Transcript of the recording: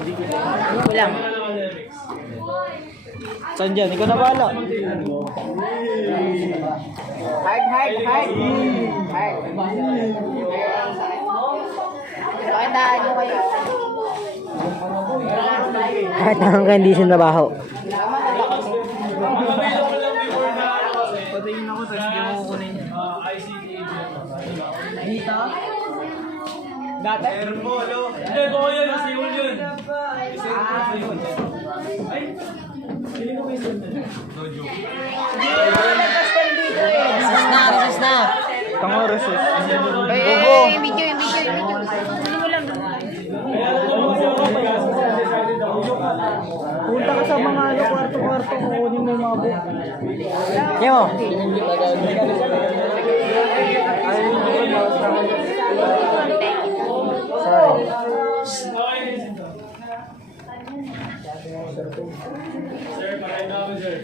Ko lang. Saan dyan? Ikaw na bahala. Hard. Pakandaan nyo kayo. Kahit hanggang hindi siya nabaho. Patingin ako, tapos hindi mo kukunin. Dito? Dati? Hindi, bako yan. Siul yun. Ay! Sili mo kayo sundan. No joke. Resist na. Tango, resist. Video. Ano mo lang? Punta ka sa mga kwarto-kwarto, kukunin mo yung mga book. Yo. Sorry. Sir, maraming namin, sir.